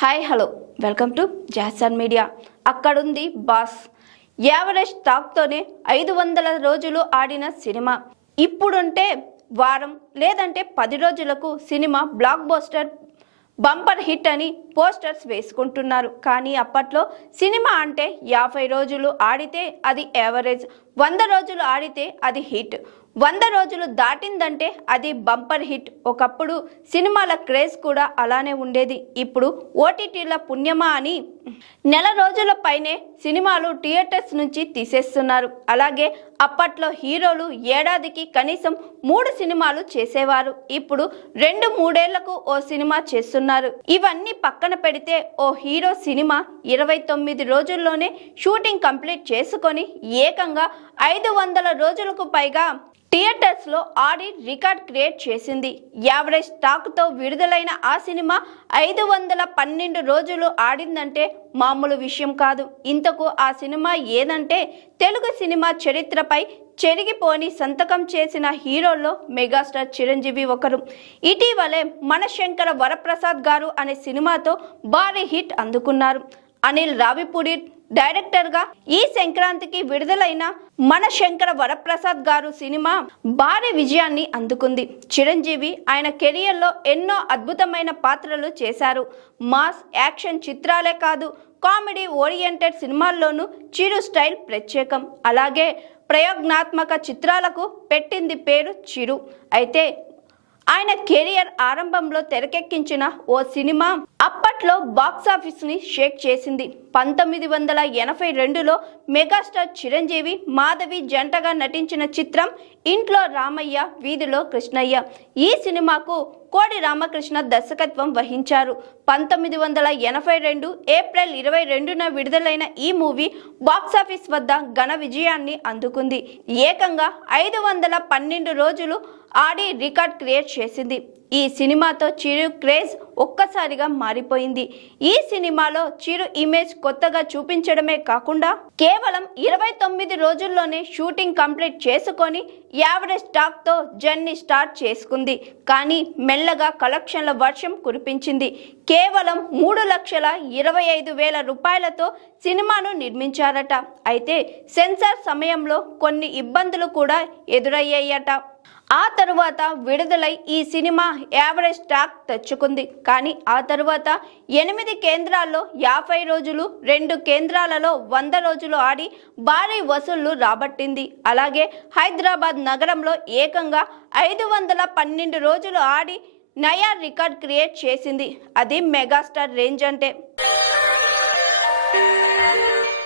Hi hello welcome to Jason media. అక్కడుంది boss. Average టాక్తోనే 500 రోజులు ఆడిన సినిమా ఇప్పుడుంటే వారం లేదంటే 10 రోజులకు సినిమా బ్లాక్ బస్టర్ బంపర్ హిట్ అని పోస్టర్స్ వేసుకుంటున్నారు. కానీ అప్పట్లో సినిమా అంటే 50 రోజులు ఆడితే అది యావరేజ్, 100 రోజులు ఆడితే అది హిట్, 100 రోజులు దాటిందంటే అది బంపర్ హిట్. ఒకప్పుడు సినిమాల క్రేజ్ కూడా అలానే ఉండేది. ఇప్పుడు ఓటీటీల పుణ్యమా అని నెల రోజుల పైనే సినిమాలు థియేటర్స్ నుంచి తీసేస్తున్నారు. అలాగే అప్పట్లో హీరోలు ఏడాదికి కనీసం 3 సినిమాలు చేసేవారు. ఇప్పుడు 2-3 ఏళ్లకు ఓ సినిమా చేస్తున్నారు. ఇవన్నీ పక్కన పెడితే ఓ హీరో సినిమా 29 రోజుల్లోనే షూటింగ్ కంప్లీట్ చేసుకొని ఏకంగా 500 రోజులకు పైగా థియేటర్స్ లో ఆడి రికార్డ్ క్రియేట్ చేసింది. యావరేజ్ టాక్తో విడుదలైన ఆ సినిమా 512 రోజులు ఆడిందంటే మామూలు విషయం కాదు. ఇంతకు ఆ సినిమా ఏదంటే తెలుగు సినిమా చరిత్రపై చెరిగిపోని సంతకం చేసిన హీరోల్లో మెగాస్టార్ చిరంజీవి ఒకరు. ఇటీవలే మనశంకర వరప్రసాద్ గారు అనే సినిమాతో భారీ హిట్ అందుకున్నారు. అనిల్ రావిపూడి డైరెక్టర్గా ఈ సంక్రాంతికి విడుదలైన మనశంకర వరప్రసాద్ గారు సినిమా భారీ విజయాన్ని అందుకుంది. చిరంజీవి ఆయన కెరియర్లో ఎన్నో అద్భుతమైన పాత్రలు చేశారు. మాస్ యాక్షన్ చిత్రాలే కాదు, కామెడీ ఓరియంటెడ్ సినిమాల్లోనూ చిరు స్టైల్ ప్రత్యేకం. అలాగే ప్రయోగాత్మక చిత్రాలకు పెట్టింది పేరు చిరు. అయితే ఆయన కెరియర్ ఆరంభంలో తెరకెక్కించిన ఓ సినిమా అప్పట్లో బాక్సాఫీస్ ని షేక్ చేసింది. 1982లో మెగాస్టార్ చిరంజీవి, మాధవి జంటగా నటించిన చిత్రం ఇంట్లో రామయ్య వీధిలో కృష్ణయ్య. ఈ సినిమాకు కోడి రామకృష్ణ దర్శకత్వం వహించారు. 1982 ఏప్రిల్ 22న విడుదలైన ఈ మూవీ బాక్సాఫీస్ వద్ద ఘన విజయాన్ని అందుకుంది. ఏకంగా 512 రోజులు ఆడి రికార్డ్ క్రియేట్ చేసింది. ఈ సినిమాతో చిరు క్రేజ్ ఒక్కసారిగా మారిపోయింది. ఈ సినిమాలో చిరు ఇమేజ్ కొత్తగా చూపించడమే కాకుండా కేవలం 29 రోజుల్లోనే షూటింగ్ కంప్లీట్ చేసుకొని యావరేజ్ టాక్తో జర్నీ స్టార్ట్ చేసుకుంది. కానీ మెల్లగా కలెక్షన్ల వర్షం కురిపించింది. కేవలం 3,25,000 రూపాయలతో సినిమాను నిర్మించారట. అయితే సెన్సార్ సమయంలో కొన్ని ఇబ్బందులు కూడా ఎదురయ్యాయట. ఆ తరువాత విడుదలై ఈ సినిమా యావరేజ్ టాక్ తెచ్చుకుంది. కానీ ఆ తరువాత 8 కేంద్రాల్లో 50 రోజులు, 2 కేంద్రాలలో 100 రోజులు ఆడి భారీ వసూళ్లు రాబట్టింది. అలాగే హైదరాబాద్ నగరంలో ఏకంగా 512 రోజులు ఆడి నయా రికార్డ్ క్రియేట్ చేసింది. అది మెగాస్టార్ రేంజ్ అంటే.